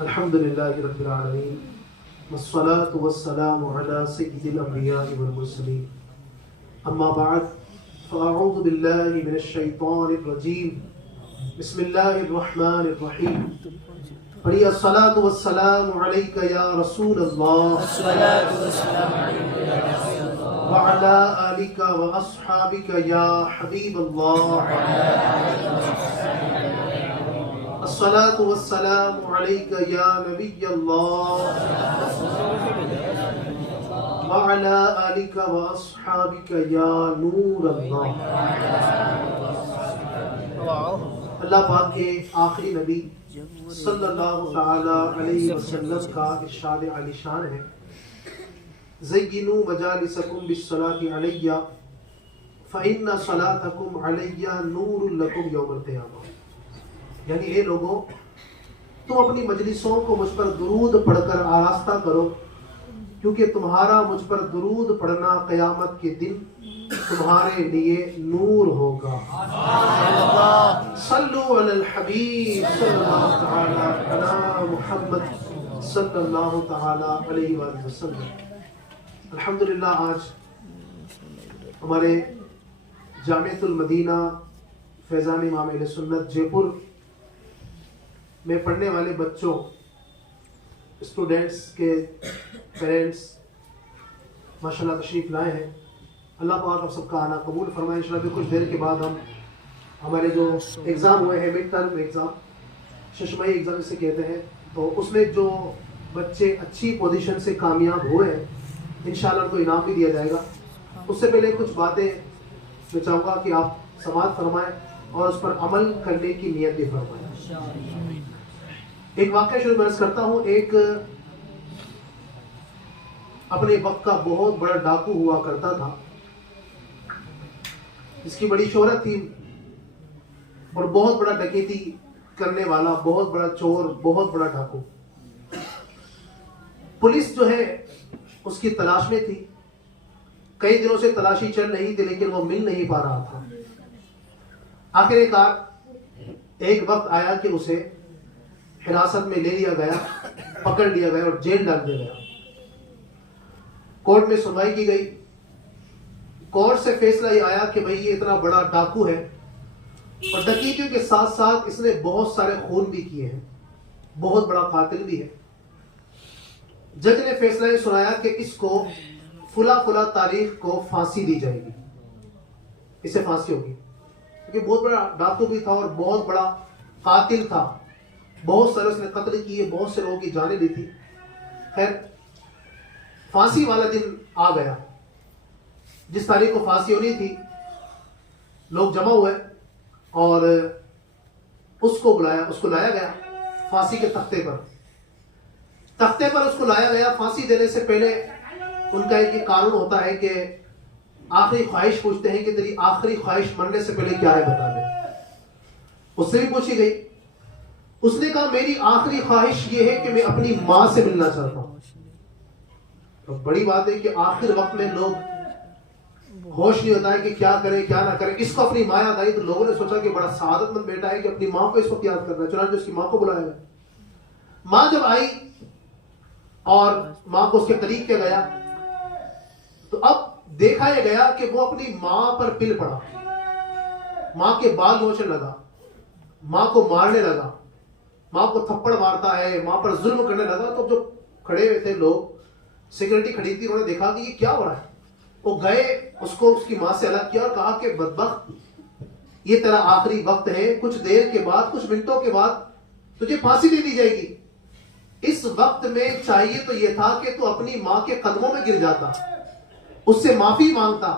الحمد لله رب العالمين والصلاة والسلام على سيد الأنبياء والمرسلين أما بعد فأعوذ بالله من الشيطان الرجيم بسم الله الرحمن الرحيم پڑھیے الصلاة والسلام عليك يا رسول الله وعلى آلك وأصحابك يا حبيب الله الصلاة والسلام عليك يا نبي الله وعلى آلك وأصحابك يا نور الله. اللہ پاک کے آخری نبی صلی اللہ تعالی علیہ وسلم کا ارشاد عالی شان ہے زینوا مجالسکم بالصلاة علی فإن صلاتکم علی نور لکم یوم القیامہ. یعنی اے لوگوں، تم اپنی مجلسوں کو مجھ پر درود پڑھ کر آراستہ کرو، کیونکہ تمہارا مجھ پر درود پڑھنا قیامت کے دن تمہارے لیے نور ہوگا. صلو علی الحبیب صلی اللہ تعالی علی محمد صلی اللہ تعالی علیہ وآلہ وسلم. الحمدللہ آج ہمارے جامعۃ المدینہ فیضان امام اہل سنت جے پور میں پڑھنے والے بچوں، اسٹوڈنٹس کے پیرنٹس ماشاءاللہ تشریف لائے ہیں. اللہ پاک آپ سب کا آنا قبول فرمائے. انشاءاللہ بھی کچھ دیر کے بعد ہمارے جو ایگزام ہوئے ہیں، مڈ ٹرم ایگزام، ششماہی ایگزام اسے کہتے ہیں، تو اس میں جو بچے اچھی پوزیشن سے کامیاب ہوئے ہیں انشاءاللہ ان کو انعام بھی دیا جائے گا. اس سے پہلے کچھ باتیں میں چاہوں گا کہ آپ سماعت فرمائیں اور اس پر عمل کرنے کی نیت بھی فرمائیں. ایک واقعہ شروع میں کرتا ہوں. ایک اپنے وقت کا بہت بڑا ڈاکو ہوا کرتا تھا جس کی بڑی شہرت تھی اور بہت بڑا ڈکیتی کرنے والا، بہت بڑا چور، بہت بڑا ڈاکو. پولیس جو ہے اس کی تلاش میں تھی. کئی دنوں سے تلاشی چل رہی تھی لیکن وہ مل نہیں پا رہا تھا. آخر ایک وقت آیا کہ اسے حراست میں لے لیا گیا، پکڑ لیا گیا اور جیل ڈال دیا گیا. کورٹ میں سنوائی کی گئی. کورٹ سے فیصلہ یہ آیا کہ بھئی یہ اتنا بڑا ڈاکو ہے اور ڈکیتیوں کے ساتھ ساتھ اس نے بہت سارے خون بھی کیے ہیں، بہت بڑا قاتل بھی ہے. جج نے فیصلہ یہ سنایا کہ اس کو فلاں فلاں تاریخ کو پھانسی دی جائے گی، اسے پھانسی ہوگی، کیونکہ بہت بڑا ڈاکو بھی تھا اور بہت بڑا قاتل تھا. بہت سارے اس نے قتل کیے، بہت سے لوگوں کی جانیں بھی تھی. خیر پھانسی والا دن آ گیا. جس تاریخ کو پھانسی ہونی تھی لوگ جمع ہوئے اور اس کو لایا گیا پھانسی کے تختے پر اس کو لایا گیا. پھانسی دینے سے پہلے ان کا ایک قانون ہوتا ہے کہ آخری خواہش پوچھتے ہیں کہ تیری آخری خواہش مرنے سے پہلے کیا ہے بتا دے. اس سے بھی پوچھی گئی. اس نے کہا میری آخری خواہش یہ ہے کہ میں اپنی ماں سے ملنا چاہتا ہوں. تو بڑی بات ہے کہ آخر وقت میں لوگ ہوش نہیں ہوتا ہے کہ کیا کرے کیا نہ کرے. اس کو اپنی ماں یاد آئی تو لوگوں نے سوچا کہ بڑا سعادت مند بیٹا ہے کہ اپنی ماں کو اس وقت یاد کرنا ہے. چنانچہ اس کی ماں کو بلایا گیا. ماں جب آئی اور ماں کو اس کے قریب کیا گیا تو اب دیکھا یہ گیا کہ وہ اپنی ماں پر پل پڑا، ماں کے بال نوچنے لگا، ماں کو مارنے لگا، ماں کو تھپڑ مارتا ہے، ماں پر ظلم کرنے لگا. تو جو کھڑے ہوئے تھے لوگ، سیکورٹی کھڑی تھی، انہوں نے دیکھا کہ یہ کیا ہو رہا ہے. وہ گئے اس کو اس کی ماں سے الگ کیا اور کہا کہ بدبخت، یہ تیرا آخری وقت ہے، کچھ دیر کے بعد، کچھ منٹوں کے بعد تجھے پھانسی دے دی جائے گی. اس وقت میں چاہیے تو یہ تھا کہ تو اپنی ماں کے قدموں میں گر جاتا، اس سے معافی مانگتا.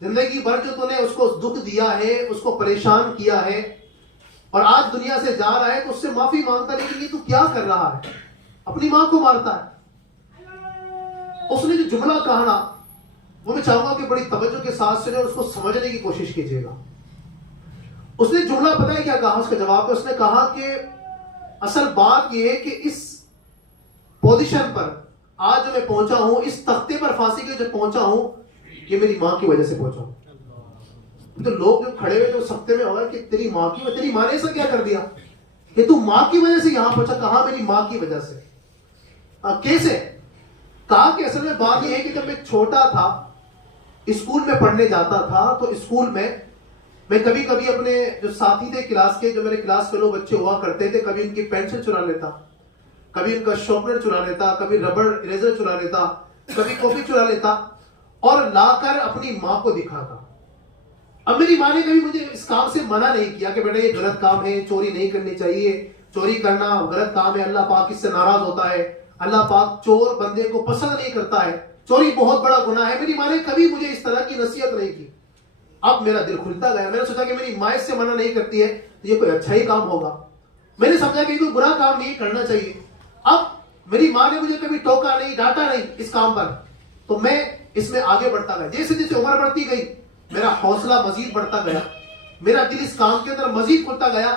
زندگی بھر جو تو نے اس کو دکھ دیا ہے، اس کو پریشان کیا ہے اور آج دنیا سے جا رہا ہے تو اس سے معافی مانگتا. لیکن یہ تو کیا کر رہا ہے، اپنی ماں کو مارتا ہے. اس نے جو جملہ کہا نا وہ میں چاہوں گا کہ بڑی توجہ کے ساتھ سنے اور اس کو سمجھنے کی کوشش کیجیے گا. اس نے جملہ پتہ ہے کیا کہا اس کے جواب میں؟ اس نے کہا کہ اصل بات یہ ہے کہ اس پوزیشن پر آج جو میں پہنچا ہوں، اس تختے پر پھانسی کے جو پہنچا ہوں، یہ میری ماں کی وجہ سے پہنچا ہوں. تو لوگ جو کھڑے ہوئے جو سختے میں ہوگا کہ تیری ماں کی، تیری ماں نے ایسا کیا کر دیا؟ کہ تو ماں کی وجہ سے یہاں پہنچا. کہا میری ماں کی وجہ سے. کیسے؟ کہا کہ اصل میں بات یہ ہے کہ جب میں چھوٹا تھا اسکول میں پڑھنے جاتا تھا تو اسکول میں کبھی کبھی اپنے جو ساتھی تھے کلاس کے, جو میرے کلاس فیلو بچے ہوا کرتے تھے, کبھی ان کی پینسل چرا لیتا, کبھی ان کا شارپنر چرا لیتا, کبھی ربڑ اریزر چرا لیتا, کبھی کاپی چرا لیتا اور لا کر اپنی ماں کو دکھاتا. اب میری ماں نے کبھی مجھے اس کام سے منع نہیں کیا کہ بیٹا یہ غلط کام ہے, چوری نہیں کرنی چاہیے, چوری کرنا غلط کام ہے, اللہ پاک اس سے ناراض ہوتا ہے, اللہ پاک چور بندے کو پسند نہیں کرتا ہے, چوری بہت بڑا گناہ ہے. میری ماں نے کبھی مجھے اس طرح کی نصیحت نہیں کی. اب میرا دل کھلتا گیا, میں نے سوچا کہ میری ماں اس سے منع نہیں کرتی ہے تو یہ کوئی اچھا ہی کام ہوگا. میں نے سمجھا کہ یہ کوئی برا کام نہیں کرنا چاہیے. اب میری ماں نے مجھے کبھی ٹوکا نہیں, ڈانٹا نہیں اس کام پر, تو میں اس میں آگے بڑھتا گیا. جیسے جیسے عمر بڑھتی گئی میرا حوصلہ مزید بڑھتا گیا, میرا دل اس کام کے اندر مزید کھلتا گیا.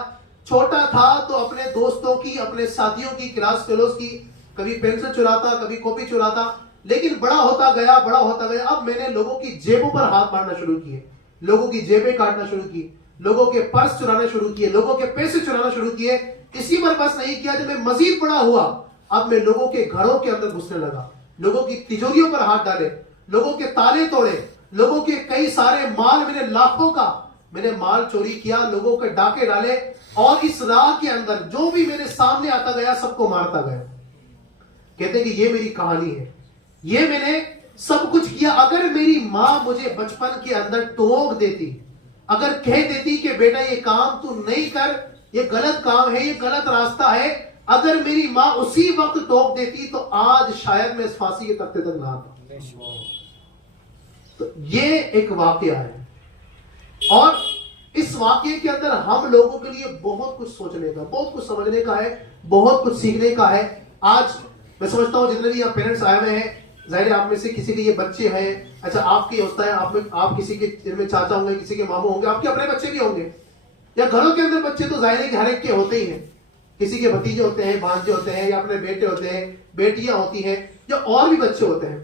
چھوٹا تھا تو اپنے دوستوں کی, اپنے ساتھیوں کی, کلاس فیلوز کی کبھی پینسل چراتا, کبھی کاپی چراتا. لیکن بڑا ہوتا گیا. اب میں نے لوگوں کی جیبوں پر ہاتھ مارنا شروع کیے, لوگوں کی جیبیں کاٹنا شروع کی, لوگوں کے پرس چرانا شروع کیے, لوگوں کے پیسے چرانا شروع کیے. اسی پر بس نہیں کیا, جب میں مزید بڑا ہوا اب میں لوگوں کے گھروں کے اندر گھسنے لگا, لوگوں کی تجوریوں پر ہاتھ ڈالے, لوگوں کے تالے توڑے, لوگوں کے کئی سارے مال, میں نے لاکھوں کا میں نے مال چوری کیا, لوگوں کے ڈاکے ڈالے, اور اس راہ کے اندر جو بھی میرے سامنے آتا گیا سب کو مارتا گیا. کہتے ہیں کہ یہ میری کہانی ہے, یہ میں نے سب کچھ کیا. اگر میری ماں مجھے بچپن کے اندر ٹوک دیتی, اگر کہہ دیتی کہ بیٹا یہ کام تو نہیں کر, یہ غلط کام ہے, یہ غلط راستہ ہے, اگر میری ماں اسی وقت ٹوک دیتی تو آج شاید میں اس پھانسی کے تختے تک نہ آتا. تو یہ ایک واقعہ ہے, اور اس واقعے کے اندر ہم لوگوں کے لیے بہت کچھ سوچنے کا, بہت کچھ سمجھنے کا ہے, بہت کچھ سیکھنے کا ہے. آج میں سمجھتا ہوں جتنے بھی یہاں پیرنٹس آئے ہوئے ہیں, ظاہر آپ میں سے کسی کے یہ بچے ہیں, اچھا آپ کی ہوتا ہے, آپ کسی کے جن میں چاچا ہوں گے, کسی کے ماموں ہوں گے, آپ کے اپنے بچے بھی ہوں گے, یا گھروں کے اندر بچے تو ظاہر ہے کہ ہر ایک کے ہوتے ہی ہیں. کسی کے بھتیجے ہوتے ہیں, بھانجے ہوتے ہیں, یا اپنے بیٹے ہوتے ہیں, بیٹیاں ہوتی ہیں, یا اور بھی بچے ہوتے ہیں.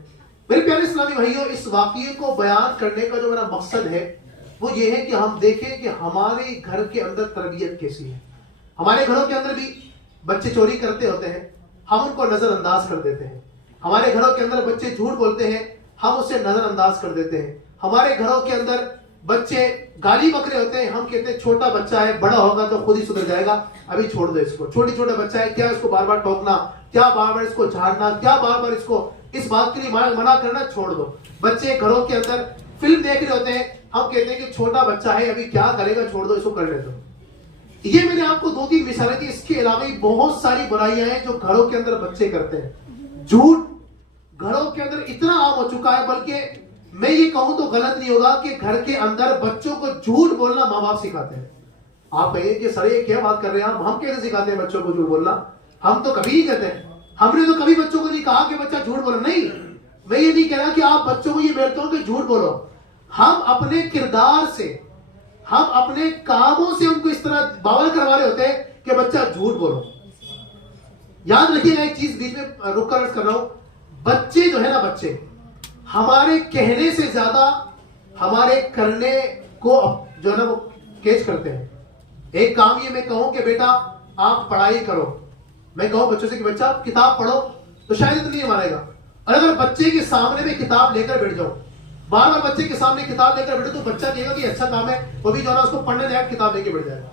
میرے پیارے اسلامی بھائیوں, اس واقعے کو بیان کرنے کا جو میرا مقصد ہے وہ یہ ہے کہ ہم دیکھیں کہ ہمارے گھر کے اندر تربیت کیسی ہے. ہمارے گھروں کے اندر بھی بچے چوری کرتے ہوتے ہیں, ہم ان کو نظر انداز کر دیتے ہیں. ہمارے گھروں کے اندر بچے جھوٹ بولتے ہیں, ہم اسے نظر انداز کر دیتے ہیں. ہمارے گھروں کے اندر بچے گالی بکرے ہوتے ہیں, ہم کہتے ہیں چھوٹا بچہ ہے, بڑا ہوگا تو خود ہی سدھر جائے گا, ابھی چھوڑ دو اس کو, چھوٹا بچہ ہے, کیا اس کو بار بار ٹوکنا, کیا بار بار اس کو جھاڑنا, کیا بار بار اس کو اس بات کے لیے منع کرنا, چھوڑ دو. بچے گھروں کے اندر فلم دیکھ رہے ہوتے ہیں, ہم کہتے ہیں کہ چھوٹا بچہ ہے, ابھی کیا کرے گا, چھوڑ دو اس کو, کرنے دو. یہ میں نے آپ کو 2-3 مثالیں دی. اس کے علاوہ بہت ساری برائیاں ہیں جو گھروں کے اندر بچے کرتے ہیں. جھوٹ گھروں کے اندر اتنا عام ہو چکا ہے, بلکہ میں یہ کہوں تو غلط نہیں ہوگا کہ گھر کے اندر بچوں کو جھوٹ بولنا ماں باپ سکھاتے ہیں. آپ کہیں کہ سر یہ کیا بات کر رہے ہیں, ہم کیسے سکھاتے ہیں بچوں کو جھوٹ بولنا؟ ہم تو کبھی نہیں کہتے ہیں, ہم نے تو کبھی بچوں کو نہیں کہا کہ بچہ جھوٹ بولو. نہیں, میں یہ نہیں کہہ رہا کہ آپ بچوں کو یہ بولتے ہو کہ جھوٹ بولو. ہم اپنے کردار سے, ہم اپنے کاموں سے ان کو اس طرح باور کروا رہے ہوتے ہیں کہ بچہ جھوٹ بولو. یاد رکھیے گا ایک چیز, بیچ میں رک کر کر رہا ہوں, بچے جو ہے نا, بچے ہمارے کہنے سے زیادہ ہمارے کرنے کو جو ہے نا وہ کیچ کرتے ہیں. ایک کام یہ میں کہوں کہ بیٹا آپ پڑھائی کرو, میں کہوں بچوں سے کہ بچہ آپ کتاب پڑھو, تو شاید اتنی نہیں مانے گا. اور اگر بچے کے سامنے میں کتاب لے کر بیٹھ جاؤ, بار بار بچے کے سامنے کتاب لے کر بیٹھو, تو بچہ کہے گا کہ اچھا کام ہے, وہ بھی جو ہے نا اس کو پڑھنے جائے کتاب لے کے بیٹھ جائے گا.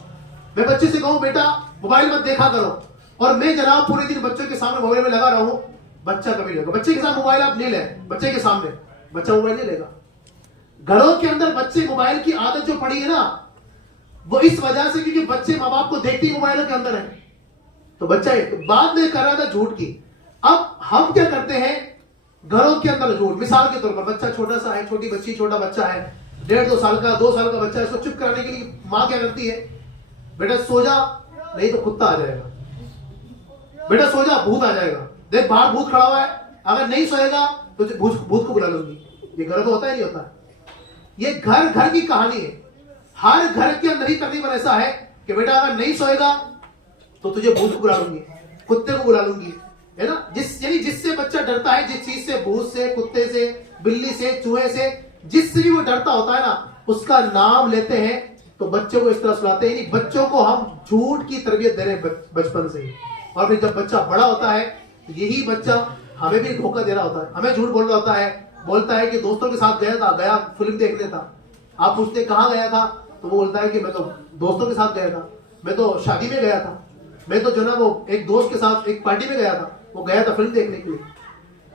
میں بچے سے کہوں بیٹا موبائل مت دیکھا کرو, اور میں جناب پورے دن بچوں کے سامنے موبائل میں لگا رہا ہوں, بچہ کبھی لے گا. بچے کے ساتھ موبائل آپ نہیں لیں, بچے کے سامنے بچہ موبائل نہیں لے گا. گھروں کے اندر بچے موبائل کی عادت جو پڑی ہے نا, وہ اس وجہ سے کیونکہ بچے ماں باپ کو دیکھتے ہی موبائلوں کے اندر ہے, تو بچہ بعد میں کر رہا تھا جھوٹ کی. اب ہم کیا کرتے ہیں گھروں کے اندر جھوٹ. مثال کے طور پر بچہ چھوٹا سا ہے, چھوٹی بچی, چھوٹا بچہ ہے, 1.5-2 سال کا, 2 سال کا بچہ ہے, اس کو چپ کرانے کے لیے ماں کیا کرتی ہے, بیٹا سو جا نہیں تو کتا آ جائے گا, بیٹا سو جا بھوت آ جائے گا, دیکھ باہر بھوت کھڑا ہوا ہے, اگر نہیں سوئے گا تو بھوت کو بلا لوں گی. یہ گھر تو ہوتا ہے نہیں ہوتا, یہ گھر کی کہانی ہے. ہر گھر کے اندر ہی تقریباً ایسا ہے کہ بیٹا اگر نہیں سوئے گا تو تجھے بھوت کو بلا لوں گی, کتے کو بلا لوں گی, ہے نا. جس سے بچہ ڈرتا ہے, جس چیز سے, بھوت سے, کتے سے, بلی سے, چوہے سے, جس سے بھی وہ ڈرتا ہوتا ہے نا, اس کا نام لیتے ہیں تو بچوں کو اس طرح سلاتے ہیں. یعنی بچوں کو ہم جھوٹ کی تربیت دے رہے ہیں بچپن سے ہی, اور پھر جب بچہ بڑا ہوتا ہے یہی بچہ ہمیں بھی دھوکہ دے رہا ہوتا ہے, ہمیں جھوٹ بول رہا ہوتا ہے, بولتا ہے کہ دوستوں کے ساتھ گیا فلم دیکھنے تھا. آپ پوچھتے کہاں گیا تھا تو وہ بولتا ہے کہ میں تو دوستوں کے ساتھ گیا تھا, میں تو شادی میں گیا تھا, میں تو جو نا وہ ایک دوست کے ساتھ ایک پارٹی میں گیا تھا, وہ گیا تھا فلم دیکھنے کے لیے.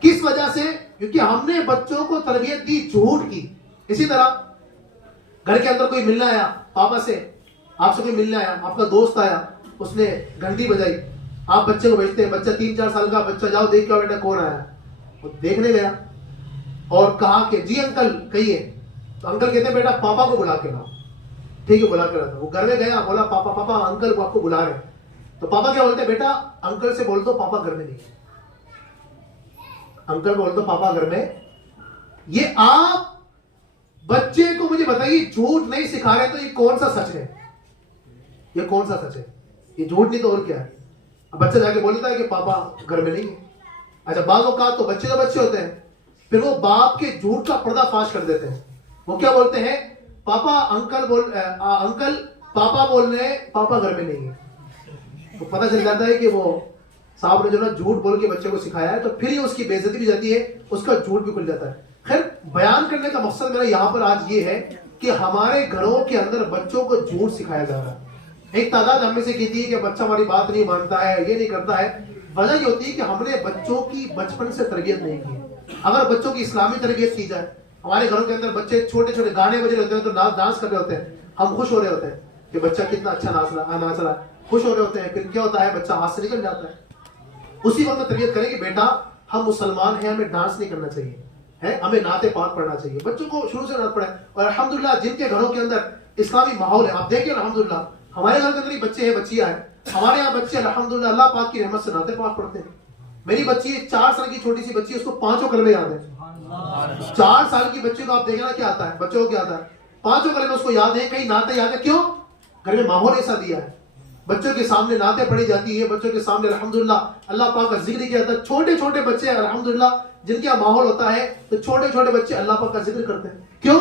کس وجہ سے؟ کیونکہ ہم نے بچوں کو تربیت دی جھوٹ کی. اسی طرح گھر کے اندر کوئی ملنا آیا پاپا سے, آپ سے کوئی ملنا آیا, آپ کا دوست آیا, اس نے گھنٹی بجائی, آپ بچے کو بھیجتے ہیں, بچہ 3-4 سال کا بچہ, جاؤ دیکھ کے آؤ بیٹا کون آیا. وہ دیکھنے گیا اور کہا کہ جی انکل کہیے. تو انکل کہتے ہیں بیٹا پاپا کو بلا کے لاؤ. ٹھیک ہے, بلا کے لاتا. وہ گھر میں گیا, بولا پاپا انکل آپ کو بلا رہے ہیں. تو پاپا کیا بولتے ہیں, بیٹا انکل سے بول دو پاپا گھر میں نہیں ہے. انکل بول دو پاپا گھر میں. یہ آپ بچے کو مجھے بتائیے جھوٹ نہیں سکھا رہے تو یہ کون سا سچ ہے؟ یہ کون سا سچ ہے؟ یہ جھوٹ نہیں تو اور کیا ہے؟ اب بچہ جا کے بولتا ہے کہ پاپا گھر میں نہیں ہے. اچھا بعض اوقات تو بچے ہوتے ہیں, پھر وہ باپ کے جھوٹ کا پردہ فاش کر دیتے ہیں. وہ کیا بولتے ہیں, انکل پاپا بول رہے ہیں پاپا گھر میں نہیں ہے. تو پتہ چل جاتا ہے کہ وہ صاحب نے جو نا جھوٹ بول کے بچے کو سکھایا ہے, تو پھر ہی اس کی بے عزتی بھی جاتی ہے, اس کا جھوٹ بھی کھل جاتا ہے. خیر بیان کرنے کا مقصد میرا یہاں پر آج یہ ہے کہ ہمارے گھروں کے اندر بچوں کو جھوٹ سکھایا جا رہا ہے. ایک تعداد ہم میں سے کہتی ہے کہ بچہ ہماری بات نہیں مانتا ہے, یہ نہیں کرتا ہے. وجہ یہ ہوتی ہے کہ ہم نے بچوں کی بچپن سے تربیت نہیں کی. اگر بچوں کی اسلامی تربیت کی جائے, ہمارے گھروں کے اندر بچے چھوٹے چھوٹے گانے بج رہے ہوتے ہیں تو ڈانس کر رہے ہوتے ہیں, ہم خوش ہو رہے ہوتے ہیں کہ بچہ کتنا اچھا ناچ رہا ہے, خوش ہو رہے ہوتے ہیں. پھر کیا ہوتا ہے, بچہ ہاتھ سے نکل جاتا ہے. اسی وقت تربیت کریں کہ بیٹا ہم مسلمان ہیں, ہمیں ڈانس نہیں کرنا چاہیے, ہمیں نعت پاک پڑھنا چاہیے. بچوں کو شروع سے نعت پڑھیں. اور الحمدللہ جن کے گھروں کے اندر اسلامی ماحول ہے, آپ دیکھیں الحمدللہ ہمارے گھر کے اندر ہی بچے ہیں, بچیاں ہیں, ہمارے یہاں بچے الحمدللہ اللہ پاک کی رحمت سے نعت پاک پڑھتے ہیں. میری بچی 4 سال کی چھوٹی سی بچی, اس کو 5 کلمے یاد ہیں. 4 سال کی بچی کو آپ دیکھیں نا کیا آتا ہے, بچوں کو کیا آتا ہے, 5 کلمے اس کو یاد ہے, کئی نعتیں یاد ہے. کیوں؟ گھر میں ماحول ایسا دیا ہے. بچوں کے سامنے نعتیں پڑھی جاتی ہے, بچوں کے سامنے الحمدللہ اللہ پاک کا ذکر کیا جاتا ہے. چھوٹے چھوٹے بچے الحمدللہ جن کا ماحول ہوتا ہے تو چھوٹے چھوٹے بچے اللہ پاک کا ذکر کرتے ہیں. کیوں؟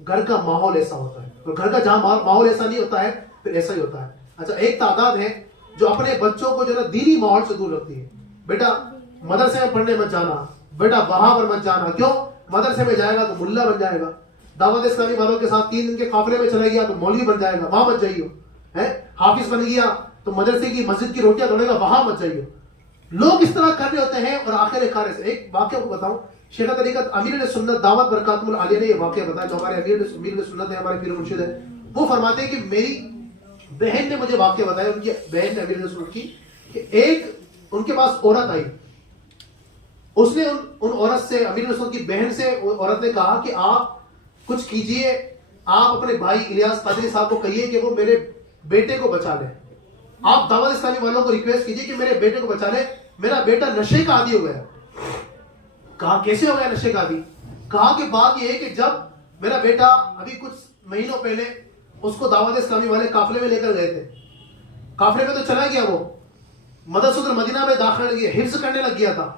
گھر کا ماحول ایسا ہوتا ہے. اور گھر کا جہاں ماحول ایسا نہیں ہوتا ہے پھر ایسا ہی ہوتا ہے. اچھا ایک تعداد ہے جو اپنے بچوں کو جو ہے دینی ماحول سے دور رکھتی ہے. بیٹا مدرسے میں پڑھنے مت جانا, بیٹا وہاں پر مت جانا. کیوں؟ مدرسے میں جائے گا تو ملا بن جائے گا. دعوت اسلامی والوں کے ساتھ 3 دن کے قافلے میں چلا گیا تو مولوی بن جائے گا, وہاں مت جائیے. حافظ بن گیا تو مدرسے کی مسجد کی روٹیاں توڑے گا, وہاں مت جائیے. لوگ اس طرح کر رہے ہوتے ہیں. اور آخر کار سے ایک واقعہ کو بتاؤں, شیخ طریقت امیر سنت دعوت برکاتہ العالیہ نے یہ واقعہ بتایا, جو ہمارے امیر سنت ہے, ہمارے پیر مرشد ہے. وہ فرماتے ہیں کہ میری بہن نے مجھے واقعہ بتایا, ان کی بہن نے امیر سنت کی, کہ ایک ان کے پاس عورت آئی. اس نے ان عورت سے, امیر سنت کی بہن سے عورت نے کہا کہ آپ کچھ کیجئے, آپ اپنے بھائی الیاس قادری صاحب کو کہیے کہ وہ میرے بیٹے کو بچا لے. آپ دعوت اسلامی والوں کو ریکویسٹ کیجئے کہ میرے بیٹے کو بچا لے, میرا بیٹا نشے کا عادی ہو گیا. کہا کیسے ہو گیا نشے کا عادی؟ کہا کہ بات یہ ہے کہ جب میرا بیٹا ابھی کچھ مہینوں پہلے اس کو دعوت اسلامی والے قافلے میں لے کر گئے تھے. قافلے میں تو چلا گیا, وہ مدرسۃ المدینہ میں داخل لگ گیا, حفظ کرنے لگ گیا تھا,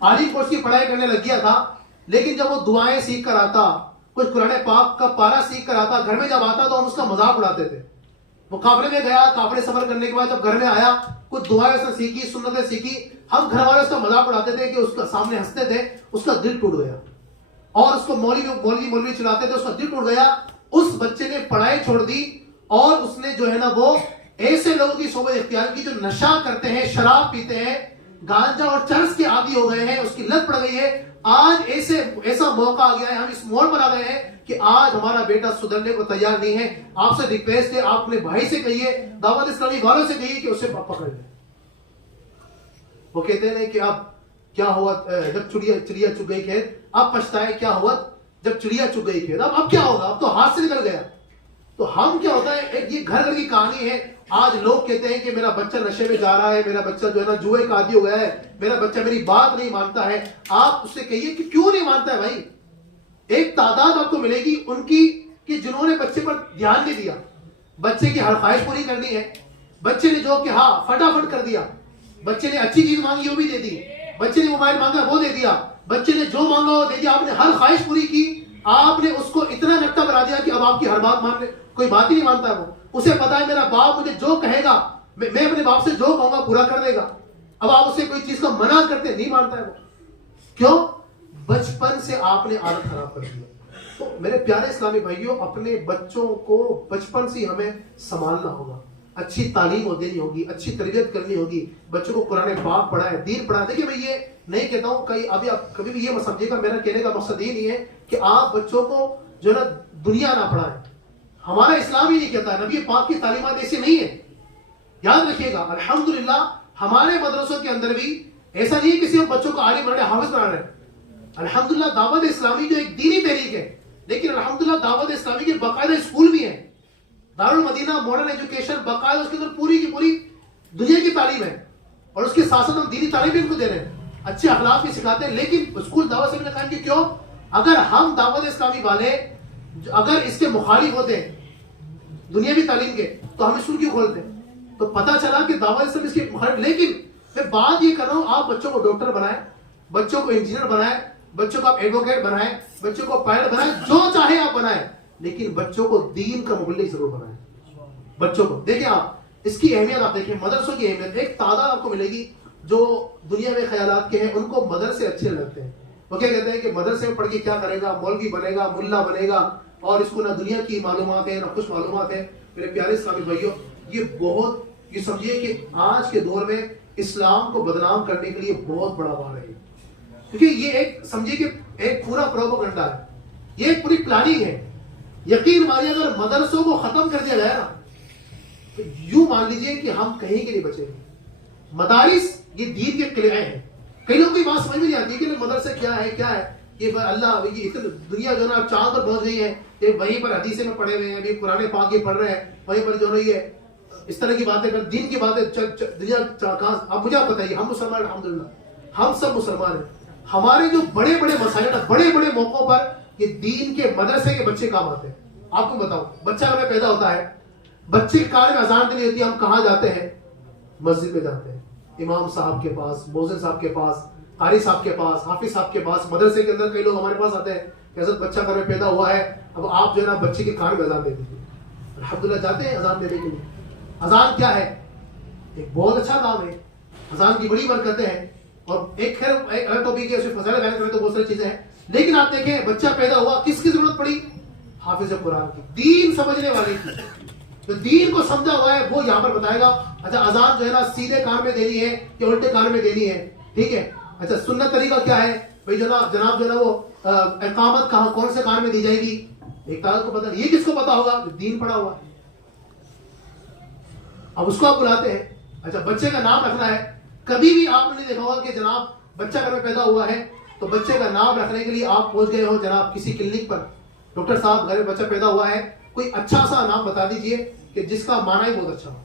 عالی کورس کی پڑھائی کرنے لگ گیا تھا. لیکن جب وہ دعائیں سیکھ کر آتا, کچھ قرآن پاک کا پارا سیکھ کر آتا, گھر میں جب آتا تو ہم اس کا مذاق اڑاتے تھے. وہ قافلے میں گیا, قافلے سفر کرنے کے بعد جب گھر میں آیا, کچھ دعائیں اس نے سیکھی, سنتیں سیکھی, ہم گھر والے اس کا مذاق اڑاتے تھے کہ اس کا سامنے ہنستے تھے. اس کا دل ٹوٹ گیا اور اس کو مولوی چلاتے تھے, اس کا دل ٹوٹ گیا. اس بچے نے پڑھائی چھوڑ دی اور اس نے جو ہے نا وہ ایسے لوگوں کی صحبت اختیار کی جو نشہ کرتے ہیں, شراب پیتے ہیں, گانجا اور چرس کے عادی ہو گئے ہیں, اس کی لت پڑ گئی ہے. آج ایسا موقع آ گیا ہے, ہم اس موڑ پر آ گئے ہیں کہ آج ہمارا بیٹا سدھرنے کو تیار نہیں ہے. آپ سے ریکویسٹ ہے, آپ اپنے بھائی سے کہیے, دعوت اسلامی والوں سے کہیے کہ اسے پکڑ لیں. وہ کہتے ہیں کہ اب کیا ہوا جب چڑیا چگ گئی کھیت, اب پچھتائے کیا ہوا جب چڑیا چگ گئی کھیت. اب کیا ہوگا, اب تو ہاتھ سے نکل گیا. تو ہم کیا ہوتا ہے, یہ گھر گھر کی کہانی ہے. آج لوگ کہتے ہیں کہ میرا بچہ نشے میں جا رہا ہے, میرا بچہ جو ہے نا جوئے کا عادی ہو گیا ہے, میرا بچہ میری بات نہیں مانتا ہے. آپ اس سے کہیے کہ کیوں نہیں مانتا ہے بھائی. ایک تعداد آپ کو ملے گی ان کی کہ جنہوں نے بچے پر دھیان نہیں دیا. بچے کی ہر خواہش پوری کرنی ہے, بچے نے جو کہا فٹافٹ کر دیا, بچے نے اچھی چیز مانگی وہ بھی دے دی, بچے نے موبائل مانگا وہ دے دیا, بچے نے جو مانگا وہ دے دیا. آپ نے ہر خواہش پوری کی, آپ نے اس کو اتنا نکتا بنا دیا کہ اب آپ کی ہر بات ماننے کوئی بات ہی نہیں مانتا ہے. وہ اسے پتا ہے میرا باپ مجھے جو کہے گا میں اپنے باپ سے جو کہوں گا پورا کر دے گا. اب آپ اسے کوئی چیز کو منع کرتے نہیں مانتا ہے وہ. کیوں؟ بچپن سے آپ نے عادت خراب کر دی. تو میرے پیارے اسلامی بھائیوں، اپنے بچوں کو بچپن سے ہمیں سنبھالنا ہوگا، اچھی تعلیم دینی ہوگی، اچھی تربیت کرنی ہوگی. بچوں کو قرآن پاک پڑھائے، دین پڑھائے. دیکھیے میں یہ نہیں کہتا ہوں کہ ابھی آپ کبھی بھی یہ مت سمجھیے گا، میرا کہنے کا مقصد یہ نہیں ہے کہ آپ بچوں کو جو ہے نا دنیا نہ پڑھائیں. ہمارا اسلام ہی نہیں کہتا ہے، نبی پاک کی تعلیمات ایسی نہیں ہے. یاد رکھیے گا الحمدللہ ہمارے مدرسوں کے اندر بھی ایسا نہیں ہے کسی بچوں کو عالم بنا رہے، حافظ بنا رہے. الحمدللہ دعوت اسلامی جو ایک دینی تحریک ہے، لیکن الحمدللہ دعوت اسلامی کے باقاعدہ اسکول بھی ہیں. دارالمدینہ ماڈرن ایجوکیشن باقاعدہ اس کے اندر پوری کی پوری دنیا کی تعلیم ہے، اور اس کے ساتھ ساتھ ہم دینی تعلیم بھی ان کو دے رہے ہیں، اچھے اخلاق بھی سکھاتے ہیں. لیکن اسکول دعوت اسلامی نے کہا کہ کیوں؟ اگر ہم دعوت اسلامی والے اگر اس کے مخالف ہوتے ہیں دنیاوی تعلیم کے تو ہم اسکول کیوں کھولتے ہیں؟ تو پتہ چلا کہ دعوت اسلامی اس کے مخالف. لیکن میں بات یہ کر رہا ہوں، آپ بچوں کو ڈاکٹر بنائیں، بچوں کو انجینئر بنائیں، بچوں کو آپ ایڈوکیٹ بنائیں، بچوں کو پائلٹ بنائیں، جو چاہے آپ بنائیں، لیکن بچوں کو دین کا مبلغ ضرور بنائیں. بچوں کو دیکھیں، آپ اس کی اہمیت آپ دیکھیں، مدرسوں کی اہمیت. ایک تعداد آپ کو ملے گی جو دنیا میں خیالات کے ہیں، ان کو مدرسے اچھے لگتے ہیں. وہ کیا کہتے ہیں کہ مدرسے میں پڑھ کے کیا کرے گا، مولوی بنے گا، ملا بنے گا، اور اس کو نہ دنیا کی معلومات ہیں نہ کچھ معلومات ہیں. میرے پیارے اسلامی بھائیوں، یہ بہت یہ سمجھیے کہ آج کے دور میں اسلام کو بدنام کرنے کے لیے بہت بڑا وار ہے. کیونکہ یہ ایک سمجھیے کہ ایک پورا پروپیگنڈا ہے، یہ ایک پوری پلاننگ ہے. یقین مانیے اگر مدرسوں کو ختم کر دیا جائے نا تو یوں مان لیجئے کہ ہم کہیں کے لیے بچیں گے. مدارس یہ دین کے قلعے ہیں. کئی لوگوں کی بات سمجھ میں نہیں آتی کہ مدرسے کیا ہے کیا ہے. یہ اللہ یہ دنیا جو ہے نا چاند پر پہنچ گئی ہے، یہ وہیں پر حدیثیں میں پڑھے ہوئے ہیں، ابھی قرآن پاک یہ پڑھ رہے ہیں، وہیں پر جو ہے اس طرح کی باتیں کر دین کی باتیں دنیا کہاں. اب مجھے آپ بتائیے، ہم مسلمان الحمدللہ ہم سب مسلمان ہیں، ہمارے جو بڑے بڑے مسائل بڑے بڑے موقعوں پر یہ دین کے مدرسے کے بچے کام آتے ہیں. آپ کو بتاؤ، بچہ ہمیں پیدا ہوتا ہے، بچے کے کان میں اذان دینی ہوتی ہے، ہم کہاں جاتے ہیں؟ مسجد میں جاتے ہیں، امام صاحب کے پاس، مؤذن صاحب کے پاس، قاری صاحب کے پاس، حافظ صاحب کے پاس. مدرسے کے اندر کئی لوگ ہمارے پاس آتے ہیں کہ حضرت بچہ گھر میں پیدا ہوا ہے، اب آپ جو ہے نا بچے کے کان میں اذان دے دیجیے. الحمدللہ جاتے ہیں اذان دینے کے لیے. اذان کیا ہے؟ ایک بہت اچھا کام ہے، اذان کی بڑی برکتیں ہیں. اور ایک خیر ایک الگ ٹاپک ہے، اس میں فضائل بیان کریں تو بہت ساری چیزیں ہیں. لیکن آپ دیکھیں بچہ پیدا ہوا، کس کی ضرورت پڑی؟ حافظ قرآن کی، دین سمجھنے والے کی. جو دین کو سمجھا ہوا ہے وہ یہاں پر بتائے گا. اچھا اذان جو ہے نا سیدھے کان میں دینی ہے یا الٹے کان میں دینی ہے؟ ٹھیک ہے. اچھا سنت طریقہ کیا ہے بھائی؟ جناب جو ہے نا وہ اقامت کہاں کون سے کان میں دی جائے گی؟ ایک تعداد کو پتا نہیں. یہ کس کو پتا ہوگا؟ جو دین پڑھا ہوا ہے. اب اس کو آپ بلاتے ہیں. اچھا بچے کا نام رکھنا ہے. کبھی بھی آپ نے دیکھا ہوگا کہ جناب بچہ گھر میں پیدا ہوا ہے تو بچے کا نام رکھنے کے لیے آپ پہنچ گئے ہو جناب کسی کلینک پر، ڈاکٹر صاحب گھر میں بچہ پیدا ہوا ہے، کوئی اچھا سا نام بتا دیجئے کہ جس کا معنی ہی بہت اچھا ہو.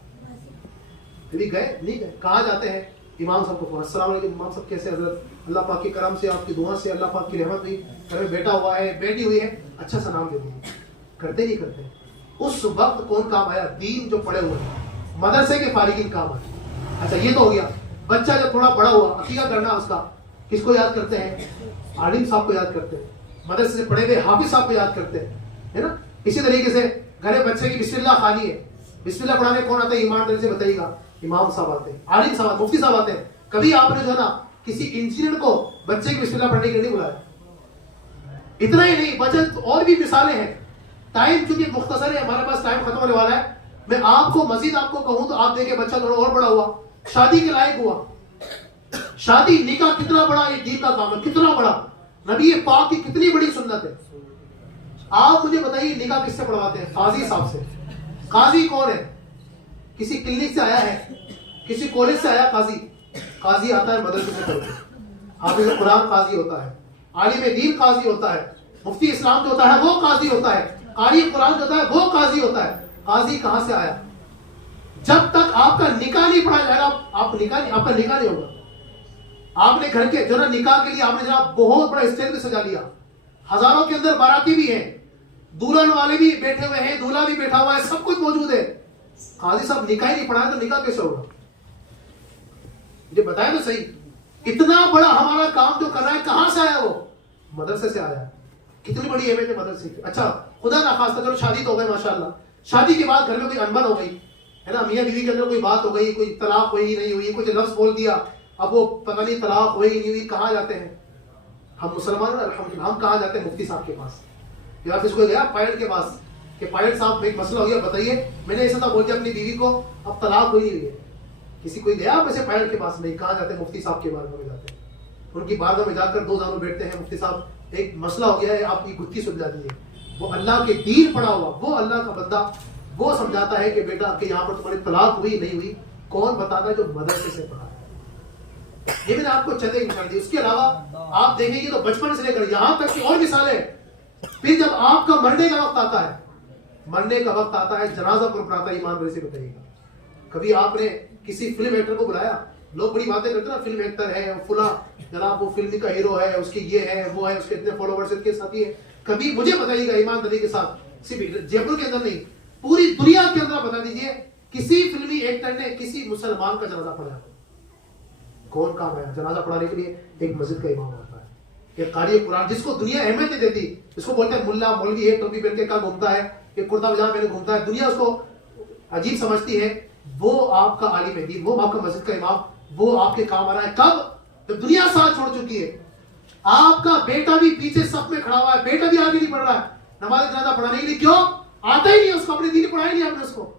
کبھی گئے نہیں گئے؟ کہاں جاتے ہیں؟ امام صاحب کو فون، السلام علیکم امام صاحب کیسے حضرت؟ اللہ پاک کے کرم سے آپ کی دعا سے اللہ پاک کی رحمت ہوئی، گھر میں بیٹا ہوا ہے بیٹی ہوئی ہے، اچھا سا نام دے دیجیے. کرتے نہیں کرتے. اس وقت کون کام آیا؟ دین جو پڑے ہوئے ہیں، مدرسے کے فارغین کام آئے. اچھا یہ تو ہو گیا. بچہ جب تھوڑا بڑا ہوا، عقیقہ کرنا اس کا، کس کو یاد کرتے ہیں؟ عالم صاحب کو یاد کرتے ہیں، مدرسے سے پڑھے ہوئے حافظ صاحب کو یاد کرتے ہیں، ہے نا. اسی طریقے سے گھر بچے کی بسم اللہ خانی ہے، بسم اللہ پڑھانے کون آتے ہیں؟ ایمان سے بتائیے گا. امام صاحب آتے ہیں، عالم صاحب، مفتی صاحب آتے ہیں. کبھی آپ نے جو ہے نا کسی انجینئر کو بچے کی بسم اللہ پڑھنے کے لیے نہیں بلایا. اتنا ہی نہیں، بچت اور بھی مثالیں ہیں. ٹائم چونکہ مختصر ہے، ہمارے پاس ٹائم ختم ہونے والا ہے. میں آپ کو مزید آپ کو کہوں تو آپ دیکھیں بچہ تھوڑا اور بڑا ہوا، شادی کے لائق ہوا. شادی نکاح کتنا بڑا یہ دین کا کام ہے، کتنا بڑا. نبی پاک کی کتنی بڑی سنت ہے. آپ مجھے بتائیے نکاح کس سے پڑھواتے ہیں؟ قاضی صاحب سے. قاضی کون ہے؟ کسی کلینک سے آیا ہے، کسی کالج سے آیا قاضی. قاضی آتا ہے مدرسے سے پڑھ کے. حافظ قرآن قاضی ہوتا ہے، عالم دین قاضی ہوتا ہے، مفتی اسلام جو ہوتا ہے وہ قاضی ہوتا ہے، قاری قرآن جو ہوتا ہے وہ قاضی ہوتا ہے. قاضی کہاں سے آیا؟ جب تک آپ کا نکاح نہیں پڑھا جائے گا آپ کا نکاح نہیں ہوگا. آپ نے گھر کے جو نا نکاح کے لیے آپ نے جناب بہت بڑا اسٹیج بھی سجا لیا، ہزاروں کے اندر باراتی بھی ہیں، دلہن والے بھی بیٹھے ہوئے ہیں، دولہا بھی بیٹھا ہوا ہے، سب کچھ موجود ہے. قاضی صاحب نکاح ہی نہیں پڑھا تو نکاح کیسے ہوگا؟ مجھے بتائیں تو صحیح. اتنا بڑا ہمارا کام جو کر رہا ہے کہاں سے آیا؟ وہ مدرسے سے آیا. کتنی بڑی اہمیت ہے مدرسے کی. اچھا خدا نخواستہ چلو شادی تو ہو گئی ماشاءاللہ, شادی کے بعد گھر میں کوئی انبن ہو گئی ہے نا, میاں بیوی کے اندر کوئی بات ہو گئی, کوئی طلاق ہوئی نہیں ہوئی, کچھ لفظ بول دیا, اب وہ پتہ نہیں طلاق ہوئی نہیں ہوئی, کہاں جاتے ہیں ہم مسلمان ہیں الحمدللہ, ہم کہاں جاتے ہیں مفتی صاحب کے پاس, یا کس کو گیا پائلٹ کے پاس کہ پائلٹ صاحب ایک مسئلہ ہو گیا بتائیے, میں نے ایسا تھا بول دیا اپنی بیوی کو, اب طلاق ہوئی نہیں ہے. کسی کوئی گیا ویسے پائلٹ کے پاس نہیں, کہاں جاتے ہیں مفتی صاحب کے بارگاہ میں جاتے ہیں, ان کی بارگاہ میں جا کر دو زانوں بیٹھتے ہیں, مفتی صاحب ایک مسئلہ ہو گیا ہے آپ کی گتھی سلجھا دیجیے. وہ اللہ کے دین پڑھا ہوا, وہ اللہ کا بندہ, وہ سمجھاتا ہے کہ بیٹا کہ یہاں پر تمہاری طلاق ہوئی نہیں ہوئی, کون بتاتا ہے؟ جو مدرسے سے پڑھا ہے. یہ میں نے آپ کو چند مثال دی. اس کے علاوہ آپ دیکھیں گے تو بچپن سے لے کر یہاں تک کی اور مثالیں. پھر جب آپ کا مرنے کا وقت آتا ہے, مرنے کا وقت آتا ہے, جنازہ پر پڑھاتا ہے, ایمان سے بتائیے گا کبھی آپ نے کسی فلم ایکٹر کو بلایا؟ لوگ بڑی باتیں کرتے ہیں نا, فلم ایکٹر ہے فلاں جناب, وہ فلم کا ہیرو ہے, اس کی یہ ہے وہ ہے, اس کے اتنے فالوورز اس کے ساتھی ہے. کبھی مجھے بتائیے گا ایمانداری کے ساتھ, صرف جے پور کے اندر نہیں پوری دنیا کے اندر بتا دیجئے کسی فلمی ایکٹر نے کسی مسلمان کا جنازہ پڑھایا؟ کون کام ہے؟ جنازہ پڑھانے کے لیے ایک مسجد کا امام ہوتا ہے, ایک قاری قرآن, جس کو دنیا اہمیت نہیں دیتی, اس کو بولتے ہیں ملا مولوی ہے, ٹوپی پہن کے کہاں گھومتا ہے, یہ کرتا پجامہ پہن کے گھومتا ہے, دنیا اس کو عجیب سمجھتی ہے. وہ آپ کا عالم دین, وہ آپ کا مسجد کا امام, وہ آپ کے کام آ رہا ہے کب؟ جب دنیا ساتھ چھوڑ چکی ہے. آپ کا بیٹا بھی پیچھے صف میں کھڑا ہوا ہے, بیٹا بھی آگے نہیں بڑھ رہا ہے نماز جنازہ پڑھانے کے لیے, کیوں؟ آتا ہی نہیں اس کو, اپنے دین پڑھایا نہیں آپ نے اس کو.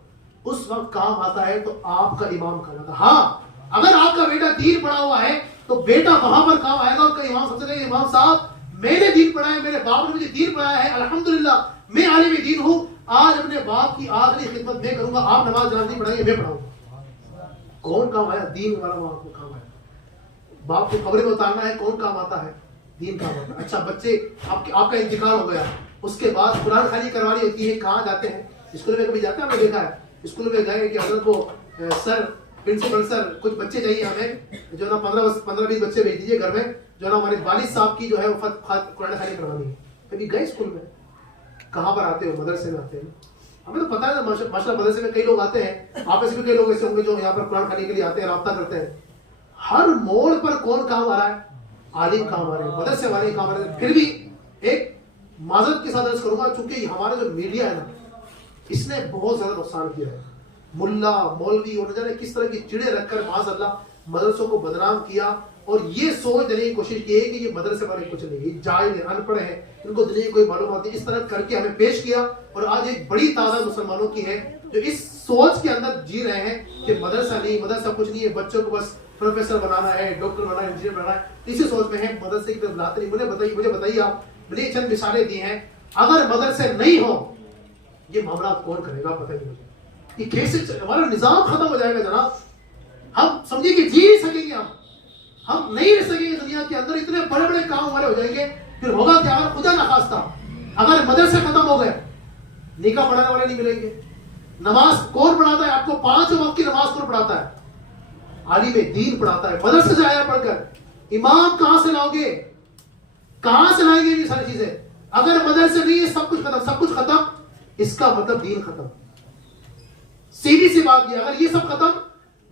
اس وقت کام آتا ہے تو آپ کا امام کھڑا تھا. ہاں اگر آپ کا بیٹا دین پڑھا ہوا ہے تو بیٹا وہاں پر کام آئے گا, ان کا امام سب سے کہے امام صاحب میں نے دین پڑھا ہے, میرے باپ نے مجھے دین پڑھایا ہے, الحمدللہ میں عالم دین ہوں, آج اپنے باپ کی آخری خدمت میں کروں گا, آپ نماز جنازہ نہیں پڑھائیں گے, میں پڑھاؤں گا. کون کام آیا؟ دین والا وہاں کو کام آیا. باپ کو قبر میں اتارنا ہے, کون کام آتا ہے؟ دین کام آتا ہے. اچھا بچے آپ کا انتقال ہو گیا, اس کے بعد قرآن خوانی کروانی ہوتی ہے, کہاں جاتے ہیں؟ اسکول میں کبھی جاتے ہیں؟ ہم نے دیکھا ہے اسکول میں گئے کہ حضرت کو سر پرنسپل سر کچھ بچے چاہیے ہمیں, جو نا 15-20 بچے بھیج دیجیے گھر میں, جو نا ہمارے والد صاحب کی جو ہے وہ قرآن خوانی کروانی ہے. کبھی گئے اسکول میں؟ کہاں پر آتے ہو؟ مدرسے میں آتے ہیں. ہمیں تو پتا ہے ماشاءاللہ مدرسے میں کئی لوگ آتے ہیں, آپ میں سے بھی کئی لوگ ایسے ہوں گے جو یہاں پر قرآن خوانی کے لیے آتے ہیں, رابطہ کرتے ہیں. ہر موڑ پر کون کام آ رہا ہے؟ عالم کام آ رہے ہیں, مدرسے والے کام آ رہے ہیں. پھر بھی ایک معذرت کے ساتھ عرض کروں گا, چونکہ ہمارا جو میڈیا ہے نا, اس نے بہت زیادہ نقصان کیا ہے. ملا مولوی اور نہ جانے کس طرح کی چڑے رکھ کر معاذ اللہ مدرسوں کو بدنام کیا, اور یہ سوچ دینے کی کوشش کی ہے کہ یہ مدرسے والے کچھ نہیں, یہ جاہل ہیں, ان پڑھ ہیں, ان کو دنیا کی کوئی معلومات نہیں. اس طرح کر کے ہمیں پیش کیا, اور آج ایک بڑی تعداد مسلمانوں کی ہے جو اس سوچ کے اندر جی رہے ہیں کہ مدرسہ نہیں, مدرسہ کچھ نہیں ہے, بچوں کو بس پروفیسر بنانا ہے, ڈاکٹر بنانا ہے, انجینئر بنانا ہے, اسی سوچ میں ہے. مدرسے کی طرف لاتے نہیں. مجھے بتائیے آپ, میں نے چند مثالیں دی ہیں, اگر مدرسے نہیں ہوں یہ معاملات کون کرے گا؟ پتہ نہیں مجھے. یہ کیسے ہمارا نظام ختم ہو جائے گا جناب. ہم سمجھے کہ جی نہیں سکیں گے, ہم نہیں رہ سکیں گے دنیا کے اندر, اتنے بڑے بڑے کام ہمارے ہو جائیں گے. پھر ہوگا کہ اگر خدا نخواستہ اگر مدرسے ختم ہو گئے, نکاح پڑھانے والے نہیں ملیں گے. نماز کون پڑھاتا ہے آپ کو؟ 5 وقت کی نماز کون پڑھاتا ہے؟ عالم دین پڑھاتا ہے. مدرسے سے آیا پڑھ کر امام کہاں سے لاؤ گے؟ کہاں سے لائیں گے یہ ساری چیزیں؟ اگر مدرسے نہیں ہے سب کچھ ختم, سب کچھ ختم, اس کا مطلب دین ختم. سیدھی سی بات یہ, اگر یہ سب ختم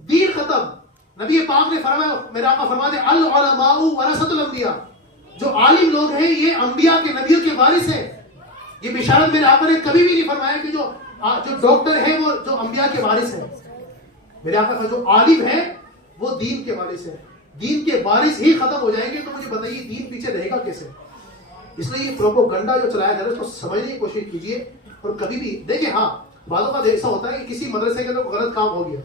دین ختم. نبی پاک نے فرمایا, میرے آقا فرماتے ہیں العلماء ورثۃ الانبیاء, جو عالم لوگ ہیں یہ انبیاء کے نبیوں کے وارث ہیں. یہ بشارت میرے آقا نے کبھی بھی نہیں فرمایا کہ جو ڈاکٹر ہیں وہ جو انبیاء کے وارث ہیں. میرے آقا کا جو عالم ہے وہ دین کے وارث ہیں. دین کے وارث ہی ختم ہو جائیں گے تو مجھے بتائیے دین پیچھے رہے گا کیسے؟ اس لیے یہ پروپوگنڈا جو چلایا جا رہا ہے اس کو سمجھنے کی کوشش کیجیے. اور کبھی بھی دیکھیں, ہاں بعضوں کا ایسا ہوتا ہے کہ کسی مدرسے کے اندر غلط کام ہو گیا,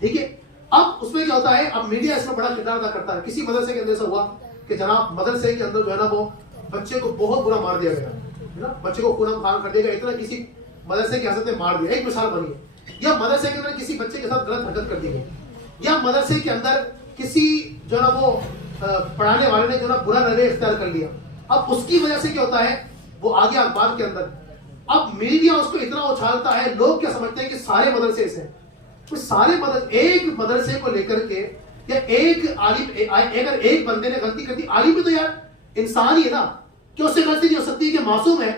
ٹھیک ہے, اب اس میں کیا ہوتا ہے, اب میڈیا اس میں بڑا کردار ادا کرتا ہے. کسی مدرسے کے اندر ایسا ہوا کہ جناب مدرسے کے اندر جو ہے نا وہ بچے کو بہت برا مار دیا گیا, بچے کو خون خان کر دیا گیا, اتنا کسی مدرسے کی حضرت نے مار دیا. ایک مثال بنی ہے. یا مدرسے کے اندر کسی بچے کے ساتھ غلط حرکت کر دی گئی, یا مدرسے کے اندر کسی جو ہے نا وہ پڑھانے والے نے جو ہے نا برا رویہ اختیار کر لیا. اب اس کی وجہ سے کیا ہوتا ہے, وہ آگے اخبار کے اندر, اب میڈیا اس کو اتنا اچھالتا ہے, لوگ کیا سمجھتے ہیں کہ سارے مدرسے ایسے ہیں. سارے ایک مدرسے کو لے کر کے, یا ایک عالم, اگر ایک بندے نے غلطی کر دی, عالم بھی تو یار انسان ہی ہے نا, کہ اس سے غلطی نہیں ہو سکتی, کہ معصوم ہے,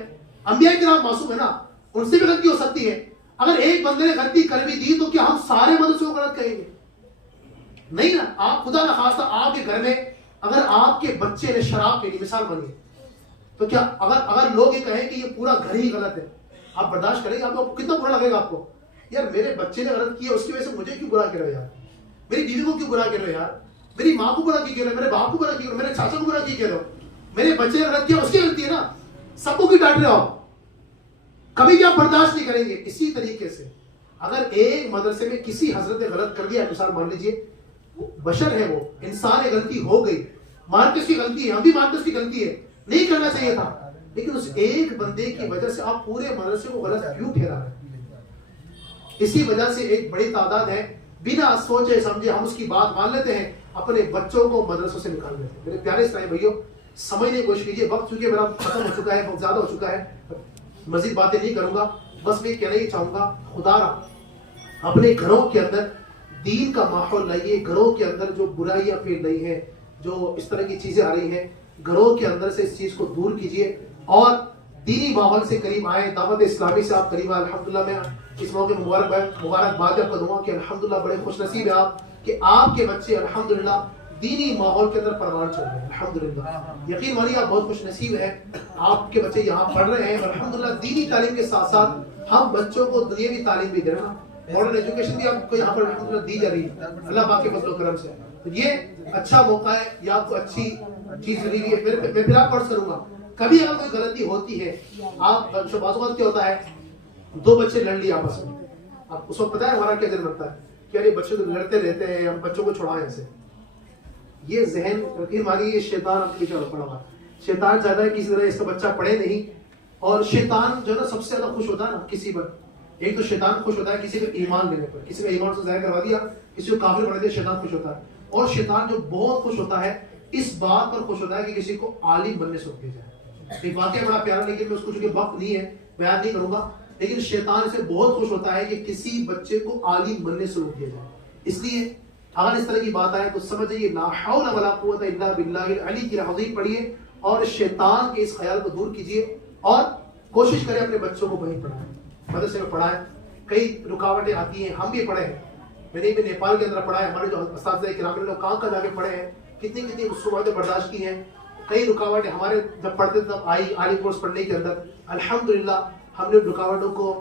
انبیاء کرام معصوم ہے نا, ان سے بھی غلطی ہو سکتی ہے. اگر ایک بندے نے غلطی کر بھی دی تو کیا ہم سارے مدرسوں کو غلط کہیں گے؟ نہیں نا. آپ خدا نخواستہ آپ کے گھر میں اگر آپ کے بچے نے شراب پی لی, مثال بنی, تو کیا اگر لوگ یہ کہیں کہ یہ پورا گھر ہی غلط ہے، آپ برداشت کریں گے؟ آپ کو کتنا برا لگے گا آپ کو، یار میرے بچے نے غلط کیا، اس کی وجہ سے مجھے کیوں برا کر رہے ہو یار، میری بیوی کو کیوں برا کر رہے ہو یار، میری ماں کو برا کیوں کر رہے ہو، میرے باپ کو برا کیوں کر رہے ہو، میرے چاچا کو برا کیوں کر رہے ہو، میرے بچے نے غلط کیا اس کی غلطی ہے نا، سب کو کیوں ڈانٹ رہے ہو آپ؟ کبھی بھی آپ برداشت نہیں کریں گے۔ اسی طریقے سے اگر ایک مدرسے میں کسی حضرت نے غلط کر دیا، مثال مان لیجیے بشر ہے، وہ انسان ہے، غلطی ہو گئی، مانتے اس کی غلطی ہے، ہم بھی مانتے اس کی غلطی ہے، نہیں کرنا چاہیے تھا، لیکن اس ایک بندے کی وجہ سے آپ پورے مدرسے کو غلط کیوں ٹھہرا رہے ہیں؟ اسی وجہ سے ایک بڑی تعداد ہے بنا سوچے سمجھے ہم اس کی بات مان لیتے ہیں، اپنے بچوں کو مدرسوں سے نکال دیتے ہیں۔ میرے پیارے اسلامی بھائیوں، سمجھنے کی کوشش کیجیے، وقت چونکہ میرا ختم ہو چکا ہے، بہت زیادہ ہو چکا ہے، مزید باتیں نہیں کروں گا، بس میں کہنا ہی چاہوں گا، خدا را اپنے گھروں کے اندر دین کا ماحول لائیے، گھروں کے اندر جو برائیاں پھیل رہی ہیں، جو اس طرح کی چیزیں آ رہی ہیں، گھروں کے اندر سے اس چیز کو دور کیجیے اور دینی ماحول سے قریب آئیں، دعوت اسلامی سے آپ قریب آئیں۔ الحمدللہ میں اس موقع مبارکباد آپ کو دوں گا کہ الحمدللہ بڑے خوش نصیب ہیں آپ کہ آپ کے بچے الحمدللہ دینی ماحول کے اندر پروان چل رہے ہیں، الحمدللہ یقین مانیے آپ بہت خوش نصیب ہیں، آپ کے بچے یہاں پڑھ رہے ہیں، الحمدللہ دینی تعلیم کے ساتھ ساتھ ہم بچوں کو دنیاوی تعلیم بھی دے رہے ہیں، ماڈرن ایجوکیشن بھی آپ کو یہاں پر الحمدللہ دی جا رہی ہے اللہ پاک کے فضل و کرم سے۔ تو یہ اچھا موقع ہے، یہ آپ کو اچھی چیز ملی ہے۔ میں پھر آپ عرض کروں گا، کبھی اگر کوئی غلطی ہوتی ہے، آپ بعض اوقات کیا ہوتا ہے، دو بچے لڑ لیے آپس میں، آپ اس وقت پتا ہے ہمارا کیا ذہن بنتا ہے کہ ارے بچے تو لڑتے رہتے ہیں، ہم بچوں کو چھڑائیں ایسے، یہ ذہن یقین مانیے یہ شیطان آپ کے پیچھے پڑا ہوا ہے۔ شیطان چاہتا ہے کسی طرح اس کا بچہ پڑھے نہیں، اور شیطان جو ہے نا سب سے زیادہ خوش ہوتا ہے نا کسی پر، ایک تو شیطان خوش ہوتا ہے کسی کو ایمان دینے پر، کسی کو ایمان سے ظاہر کروا دیا، کسی کو کافر بنا دیا، شیطان خوش ہوتا ہے، اور شیطان جو بہت خوش ہوتا ہے اس بات پر خوش ہوتا ہے کہ کسی کو عالم بننے سے روک دیا جائے۔ ایک واقعہ بڑا پیارا، لیکن میں اس کو چونکہ وقت نہیں ہے بیان نہیں کروں گا، لیکن شیطان سے بہت خوش ہوتا ہے کہ کسی بچے کو عالم بننے سے روک دیا جائے۔ اس لیے اگر اس طرح کی بات آئے تو سمجھئے لا حول ولا قوت الا باللہ العلی کی عظیم پڑھیے اور شیطان کے اس خیال کو دور کیجیے اور کوشش کریں اپنے بچوں کو وہیں پڑھائیں، مدرسے میں پڑھائیں۔ کئی رکاوٹیں آتی ہیں، ہم بھی پڑھے ہیں، میں نے بھی نیپال کے اندر پڑھا ہے، ہمارے جو اساتذہ کرام نے لوگ کہاں جا کے پڑھے ہیں، کتنی مصیبتیں برداشت کی ہیں، کئی رکاوٹیں ہمارے جب پڑھتے تب آئی عالی کورس پڑھنے کے اندر، الحمدللہ ہم نے رکاوٹوں کو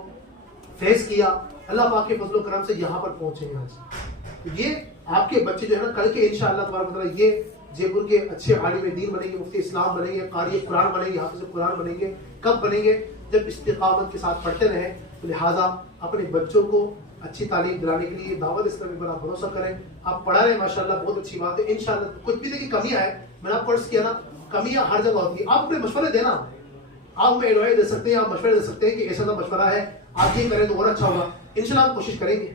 فیس کیا، اللہ پاک کے فضل و کرم سے یہاں پر پہنچے ہیں آج۔ یہ آپ کے بچے جو ہے نا کل کے انشاءاللہ تبارک و تعالیٰ یہ جے پور کے اچھے عالم دین بنیں گے، مفتی اسلام بنیں گے، قاری قرآن بنیں گے، حافظ قرآن بنیں گے۔ کب بنیں گے؟ جب استقامت کے ساتھ پڑھتے رہیں۔ لہٰذا اپنے بچوں کو اچھی تعلیم دلانے کے لیے دعوت اسلامی پر آپ بھروسہ کریں، آپ پڑھا رہے ہیں ماشاءاللہ، بہت اچھی بات ہے۔ انشاءاللہ کچھ بھی دیکھیں کمیاں ہے، میں نے آپ کو عرض کیا نا، کمیاں ہر جگہ ہوتی ہیں، آپ اپنے مشورے دینا، آپ ہمیں ایڈوائز دے سکتے ہیں، آپ مشورے دے سکتے ہیں کہ ایسا مشورہ ہے، آپ یہ کریں تو اور اچھا ہوگا، انشاءاللہ آپ کوشش کریں گے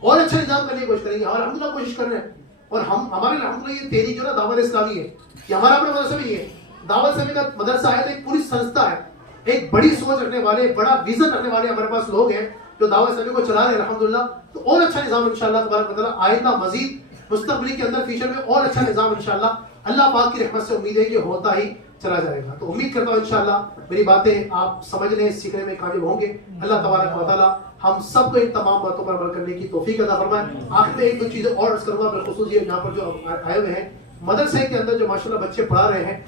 اور اچھا نظام کرنے کی کوشش کریں گے، ہم الحمدللہ کوشش کر رہے ہیں۔ اور ہمارے الحمدللہ یہ تحریک جو نا دعوت اسلامی ہے، یہ ہمارا اپنا مدرسہ بھی ہے، دعوت اسلامی کا مدرسہ ہے، ایک پوری سنستھا ہے، ایک بڑی سوچ رکھنے والے، بڑا ویژن رکھنے والے ہمارے پاس لوگ ہیں جو دعوت اسلامی کو چلا رہے ہیں الحمدللہ۔ تو اور اچھا نظام انشاءاللہ تبارک و تعالیٰ آئندہ مزید مستقبل کے اندر فیوچر میں اور اچھا نظام انشاءاللہ اللہ پاک کی رحمت سے امید ہے کہ ہوتا ہی چلا جائے گا۔ تو امید کرتا ہوں انشاءاللہ میری باتیں آپ سمجھنے سیکھنے میں کامیاب ہوں گے۔ اللہ تبارک و تعالیٰ ہم سب کو ان تمام باتوں پر عمل کرنے کی توفیق عطا فرمائے۔ آخر میں ایک دو چیزیں اور عرض کروں گا، بالخصوص یہ یہاں پر جو آئے ہوئے ہیں مدرسے کے اندر جو ماشاءاللہ بچے پڑھا رہے ہیں،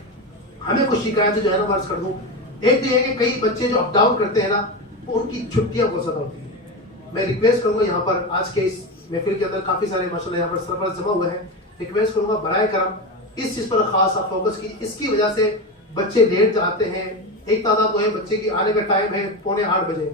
ہمیں کچھ شکایتیں جو ہے نا عرض کر دوں۔ ایک تو یہ ہے کہ کئی بچے جو اپ ڈاؤن کرتے ہیں نا، ان کی چھٹیاں بہت زیادہ ہوتی ہیں۔ میں ریکویسٹ کروں گا، یہاں پر آج کے اس محفل کے اندر کافی سارے ماشاءاللہ یہاں پر سرپرست جمع ہوئے ہیں، ریکویسٹ کروں گا برائے کرم اس چیز پر خاص آپ فوکس کیجیے۔ اس کی وجہ سے بچے لیٹ جاتے ہیں، ایک تعداد وہ ہے بچے کی آنے کا ٹائم ہے 7:45 بجے،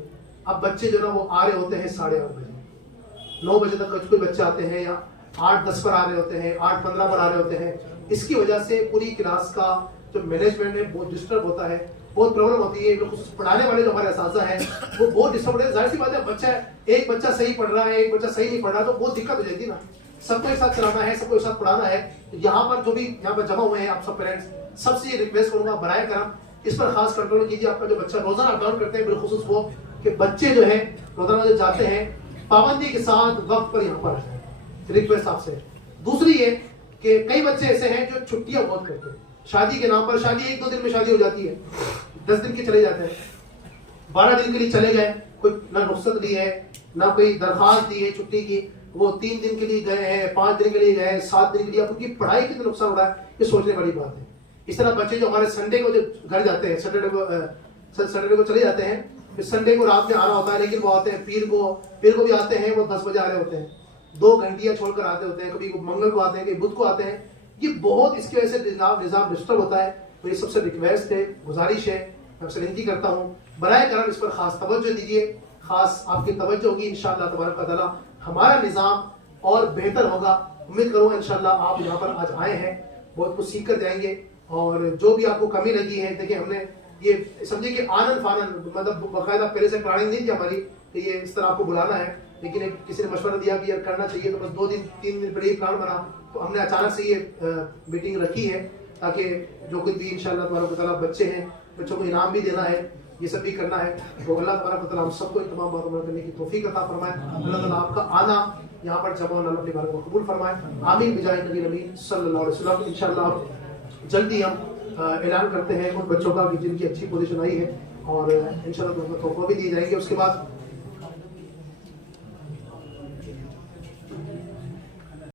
اب بچے جو نا وہ آ رہے ہوتے ہیں 8:30 بجے، 9 بجے تک کچھ کوئی بچے آتے ہیں یا 8:10 پر آ رہے ہوتے ہیں، 8:15 پر آ رہے ہوتے ہیں۔ اس کی وجہ سے پوری کلاس کا جو مینجمنٹ ہے بہت ڈسٹرب ہوتا ہے، بہت پرابلم ہوتی ہے۔ پڑھانے والے جو ہمارے اساتذہ ہیں وہ بہت ڈسٹرب ہوتے ہیں، ظاہر سی بات ہے بچہ ایک بچہ صحیح پڑھ رہا ہے، ایک بچہ صحیح نہیں پڑھ رہا، تو بہت دقت ہو جاتی ہے نا، سب کو ایک ساتھ چلانا ہے، سب کو ایک ساتھ پڑھانا ہے۔ یہاں پر جو بھی یہاں پر جمع ہوئے ہیں آپ سب پیرنٹس، سب سے یہ ریکویسٹ کروں گا برائے کرم اس پر خاص کنٹرول کیجیے۔ آپ کا جو بچہ روزانہ اپ ڈاؤن کرتے ہیں، بالخصوص وہ کہ بچے جو ہیں روزانہ جو جاتے ہیں پابندی کے ساتھ وقت پر یہاں پر آ جائیں، ریکویسٹ آپ سے۔ دوسری یہ کہ کئی بچے ایسے ہیں جو چھٹیاں بہت کرتے ہیں، شادی کے نام پر، شادی 1-2 دن میں شادی ہو جاتی ہے، 10 دن کے چلے جاتے ہیں، 12 دن کے لیے چلے گئے، کوئی نہ رخصت لی ہے نہ کوئی درخواست دی ہے چھٹی کی، وہ 3 دن کے لیے گئے ہیں، 5 دن کے لیے گئے ہیں، 7 دن کے لیے، اب ان کی پڑھائی کتنا نقصان ہو رہا ہے، یہ سوچنے والی بات ہے۔ اس طرح بچے جو ہمارے سنڈے کو جو گھر جاتے ہیں، سیٹرڈے کو چلے جاتے ہیں، پھر سنڈے کو رات میں آنا ہوتا ہے، لیکن وہ آتے ہیں پیر کو بھی آتے ہیں، وہ 10 بجے آ رہے ہوتے ہیں، 2 گھنٹیاں چھوڑ کر آتے ہوتے ہیں، کبھی منگل کو آتے ہیں، کبھی بدھ کو آتے ہیں. یہ بہت اس کی وجہ سے نظام ڈسٹرب ہوتا ہے. تو یہ سب سے ریکویسٹ ہے، گزارش ہے، میں آپ سے ونتی کرتا ہوں، برائے کرم اس پر خاص توجہ دیجیے. خاص آپ کی توجہ ہوگی انشاءاللہ تبارک و تعالی ہمارا نظام اور بہتر ہوگا. امید کروں گا انشاءاللہ آپ یہاں پر آج آئے ہیں بہت کچھ سیکھ کر جائیں گے. اور جو بھی آپ کو کمی لگی ہے، دیکھیں ہم نے یہ سمجھے کہ آنن فانن مطلب باقاعدہ پہلے سے پلاننگ نہیں تھی ہماری کہ یہ اس طرح آپ کو بلانا ہے، لیکن کسی نے مشورہ دیا کہ یار کرنا چاہیے، تو بس 2 دن 3 دن پہلے ہی پلان بنا، تو ہم نے اچانک سے یہ میٹنگ رکھی ہے تاکہ جو کچھ بھی انشاءاللہ تبارک و تعالیٰ بچے ہیں، بچوں کو انعام بھی دینا ہے، یہ سب بھی کرنا ہے. تو اللہ تبارک و تعالیٰ ہم سب کو ان تمام باتوں میں کرنے کی توفیق عطا فرمائے. اللہ تعالیٰ آپ کا آنا یہاں پر جمع ہونا اللہ اپنے بارے کو قبول فرمائے. آمین بجائے نبی امین صلی اللہ علیہ وسلم. انشاءاللہ اب جلدی ہم اعلان کرتے ہیں ان بچوں کا کہ جن کی اچھی پوزیشن آئی ہے، اور انشاءاللہ تحفہ بھی دیے جائیں گے. اس کے بعد